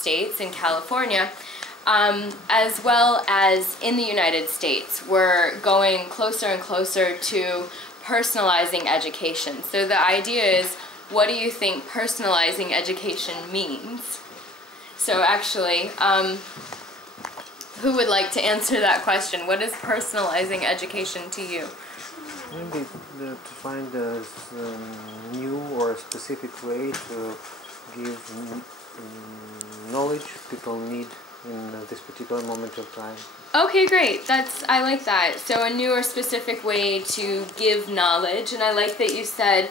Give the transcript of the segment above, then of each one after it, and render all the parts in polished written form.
States, in California, as well as in the United States. We're going closer and closer to personalizing education. So the idea is, what do you think personalizing education means? So actually, who would like to answer that question? What is personalizing education to you? Maybe to find a new or specific way to give knowledge people need in this particular moment of time. Okay, great. I like that. So a new or specific way to give knowledge, and I like that you said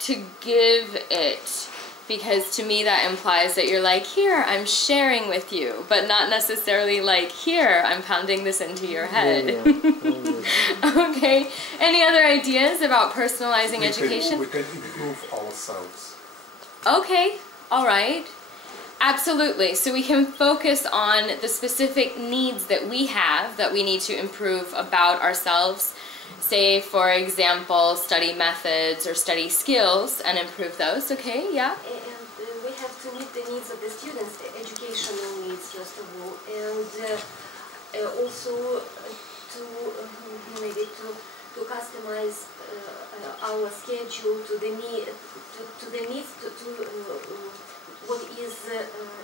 to give it, because to me that implies that you're like, here, I'm sharing with you, but not necessarily like, here, I'm pounding this into your head. Yeah. Okay. Any other ideas about personalizing education? We can improve ourselves. Okay. All right. Absolutely. So we can focus on the specific needs that we have that we need to improve about ourselves. Say, for example, study methods or study skills, and improve those. Okay, yeah? And we have to meet the needs of the students, educational needs, first of all, and also to maybe to customize our schedule to the needs, what is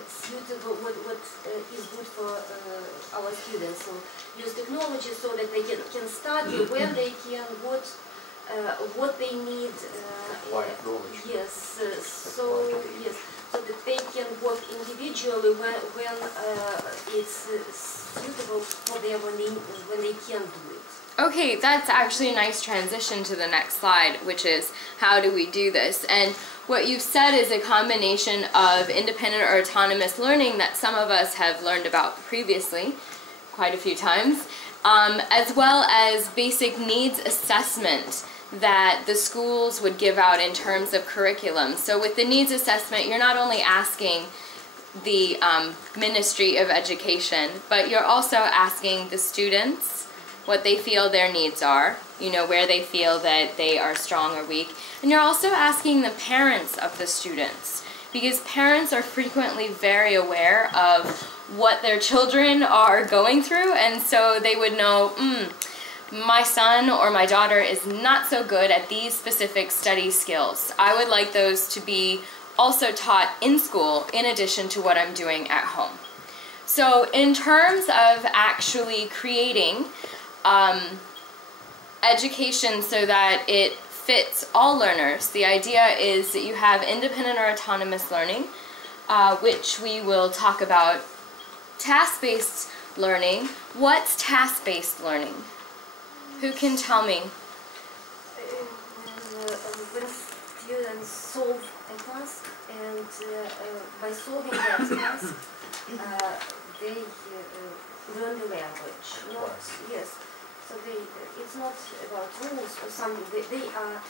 suitable, what is good for our students. So use technology so that they can study when they can, what they need. Acquire knowledge. Yes. So that they can work individually when it's suitable for them, when they can do it. Okay, that's actually a nice transition to the next slide, which is how do we do this? And what you've said is a combination of independent or autonomous learning that some of us have learned about previously, quite a few times, as well as basic needs assessment that the schools would give out in terms of curriculum. So with the needs assessment, you're not only asking the Ministry of Education, but you're also asking the students what they feel their needs are, you know, where they feel that they are strong or weak. And you're also asking the parents of the students, because parents are frequently very aware of what their children are going through, and so they would know, my son or my daughter is not so good at these specific study skills. I would like those to be also taught in school in addition to what I'm doing at home. So in terms of actually creating education so that it fits all learners, the idea is that you have independent or autonomous learning, which we will talk about. Task-based learning. What's task-based learning? Who can tell me? When students solve a task, and by solving that task, they learn the language. Yes. So it's not about rules or something. They are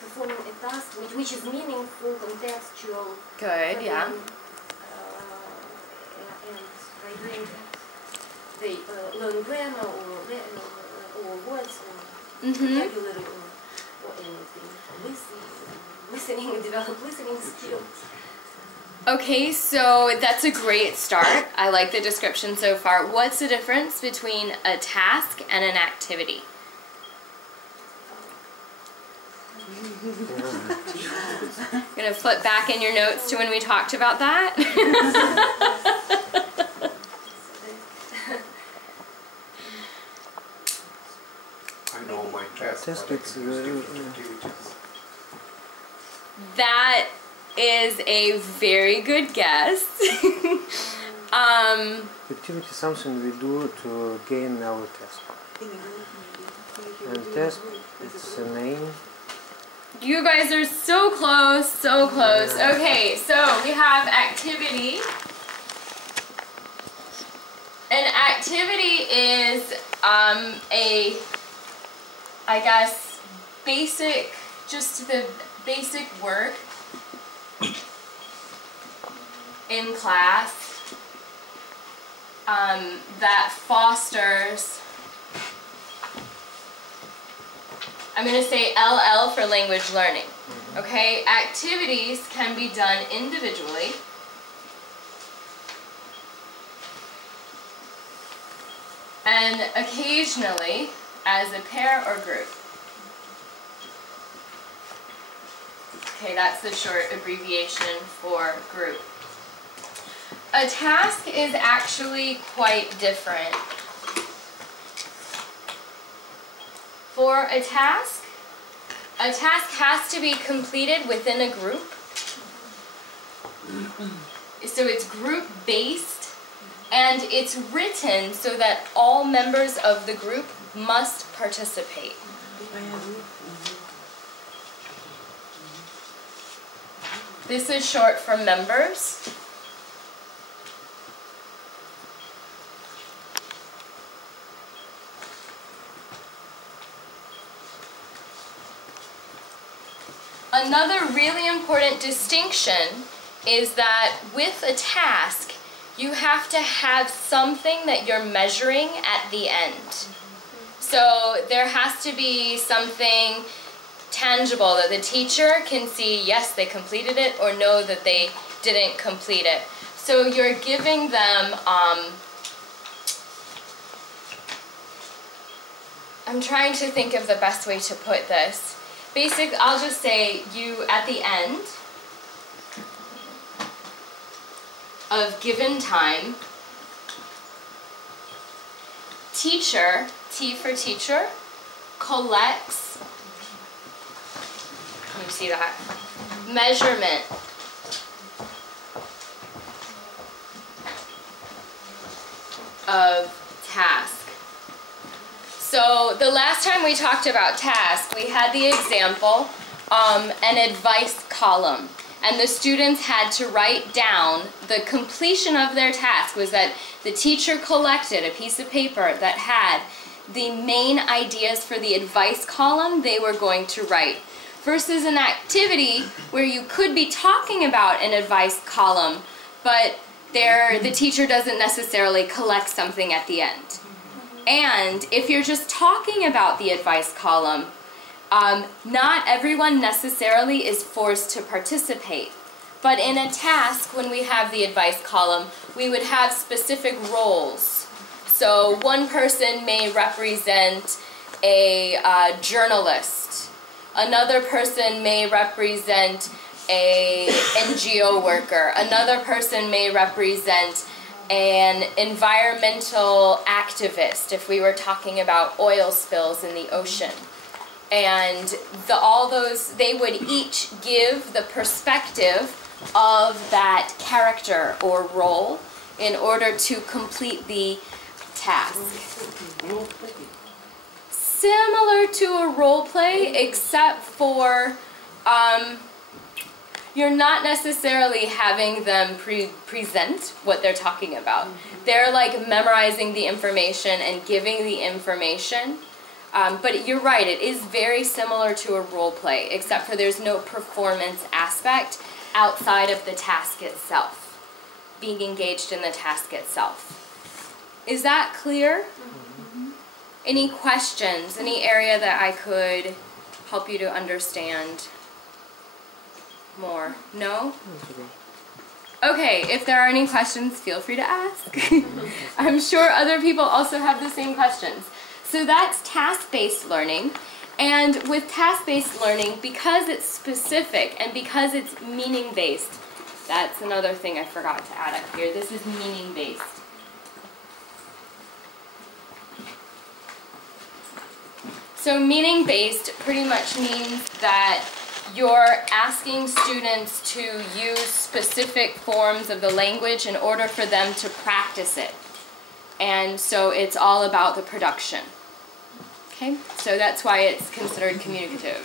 performing a task which is meaningful, contextual. Good, yeah. And by doing that, they learn grammar or words or vocabulary or anything. Listening, develop listening skills. Okay, so that's a great start. I like the description so far. What's the difference between a task and an activity? I'm going to flip back in your notes to when we talked about that. I know my task, but I can use different activities. That is a very good guess. Activity is something we do to gain our task. And task, it's a name. You guys are so close, so close. Okay, so we have activity. An activity is I guess, just the basic work in class that fosters, I'm going to say LL for language learning. Okay, activities can be done individually and occasionally as a pair or group. Okay, that's the short abbreviation for group. A task is actually quite different. For a task has to be completed within a group. So it's group-based, and it's written so that all members of the group must participate. This is short for members. Another really important distinction is that with a task, you have to have something that you're measuring at the end. So there has to be something tangible that the teacher can see, yes, they completed it, or no, that they didn't complete it. So you're giving them, I'm trying to think of the best way to put this. Basically, I'll just say you, at the end of given time, teacher, T for teacher, collects, can you see that? Measurement of task. So the last time we talked about task, we had the example, an advice column. And the students had to write down the completion of their task was that the teacher collected a piece of paper that had the main ideas for the advice column they were going to write. Versus an activity where you could be talking about an advice column, but the teacher doesn't necessarily collect something at the end. And if you're just talking about the advice column, not everyone necessarily is forced to participate. But in a task, when we have the advice column, we would have specific roles. So one person may represent a journalist. Another person may represent an NGO worker. Another person may represent an environmental activist, if we were talking about oil spills in the ocean. And all those, they would each give the perspective of that character or role in order to complete the task. Similar to a role play, except for you're not necessarily having them present what they're talking about. They're like memorizing the information and giving the information. But you're right, it is very similar to a role play, except for there's no performance aspect outside of the task itself, being engaged in the task itself. Is that clear? Mm-hmm. Any questions? Any area that I could help you to understand more? No? Okay, if there are any questions, feel free to ask. I'm sure other people also have the same questions. So that's task-based learning, and with task-based learning, because it's specific and because it's meaning-based, that's another thing I forgot to add up here. This is meaning-based. So meaning-based pretty much means that you're asking students to use specific forms of the language in order for them to practice it. And so it's all about the production. Okay, so that's why it's considered communicative.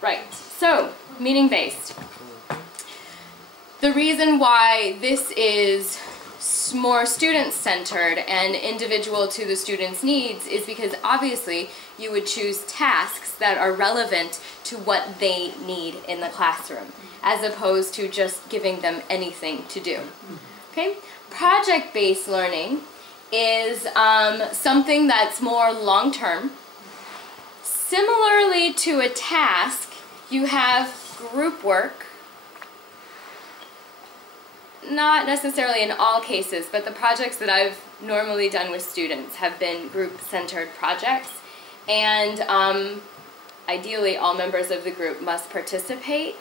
Right, so meaning-based. The reason why this is more student-centered and individual to the student's needs is because obviously you would choose tasks that are relevant to what they need in the classroom, as opposed to just giving them anything to do. Okay, project-based learning is something that's more long-term. Similarly to a task, you have group work, not necessarily in all cases, but the projects that I've normally done with students have been group-centered projects, and ideally all members of the group must participate.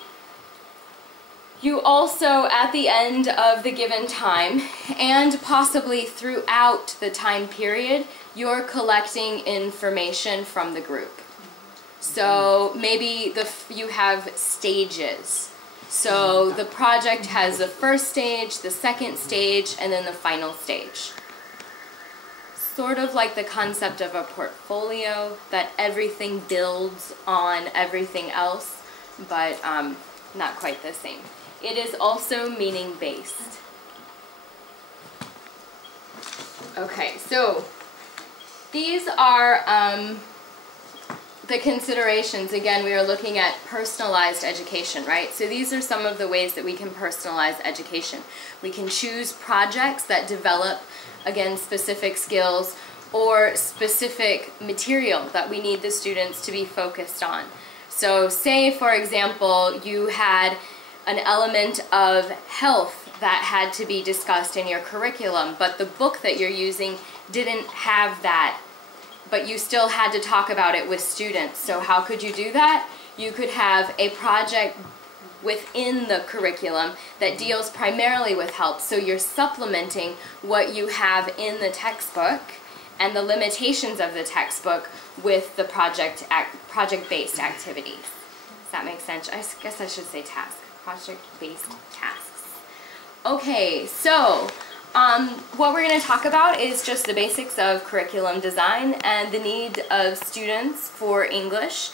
You also, at the end of the given time, and possibly throughout the time period, you're collecting information from the group. So maybe you have stages. So the project has the first stage, the second stage, and then the final stage. Sort of like the concept of a portfolio, that everything builds on everything else, but not quite the same. It is also meaning-based. Okay, so these are the considerations. Again, we are looking at personalized education, right? So these are some of the ways that we can personalize education. We can choose projects that develop, again, specific skills or specific material that we need the students to be focused on. So say, for example, you had an element of health that had to be discussed in your curriculum, but the book that you're using didn't have that, but you still had to talk about it with students. So how could you do that? You could have a project within the curriculum that deals primarily with health, so you're supplementing what you have in the textbook and the limitations of the textbook with the project-based activities. Does that make sense? I guess I should say task. Project-based tasks. Okay, so what we're going to talk about is just the basics of curriculum design and the need of students for English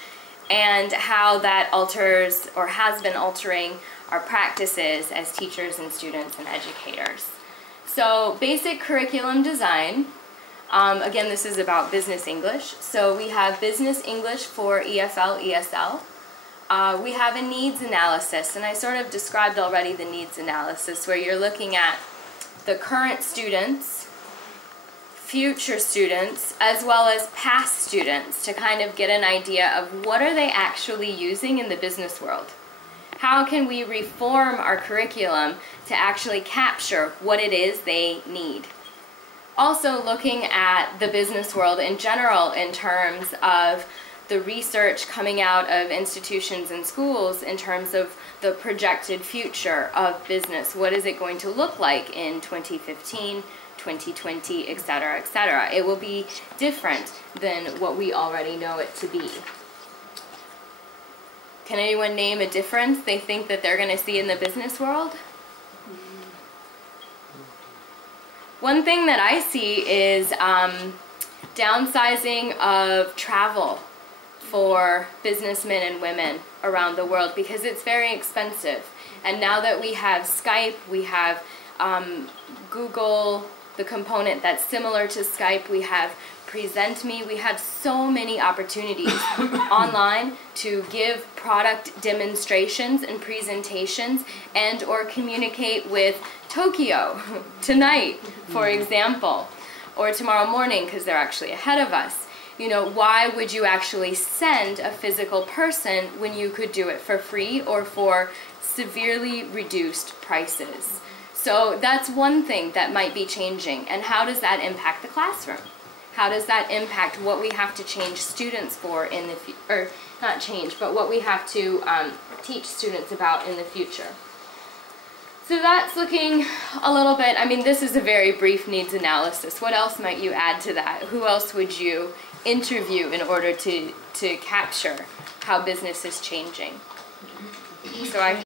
and how that alters or has been altering our practices as teachers and students and educators. So basic curriculum design, again, this is about business English. So we have business English for EFL, ESL. We have a needs analysis, and I sort of described already the needs analysis, where you're looking at the current students, future students, as well as past students to kind of get an idea of what are they actually using in the business world. How can we reform our curriculum to actually capture what it is they need? Also looking at the business world in general in terms of the research coming out of institutions and schools in terms of the projected future of business. What is it going to look like in 2015, 2020, etc., etc.? It will be different than what we already know it to be. Can anyone name a difference they think that they're going to see in the business world? One thing that I see is downsizing of travel for businessmen and women around the world, because it's very expensive. And now that we have Skype, we have Google, the component that's similar to Skype, we have PresentMe, we have so many opportunities online to give product demonstrations and presentations and or communicate with Tokyo tonight, for example, or tomorrow morning, because they're actually ahead of us. You know, why would you actually send a physical person when you could do it for free or for severely reduced prices? So that's one thing that might be changing. And how does that impact the classroom? How does that impact what we have to change students for in the future, or not change, but what we have to teach students about in the future? So that's looking a little bit, I mean, this is a very brief needs analysis. What else might you add to that? Who else would you interview in order to capture how business is changing? So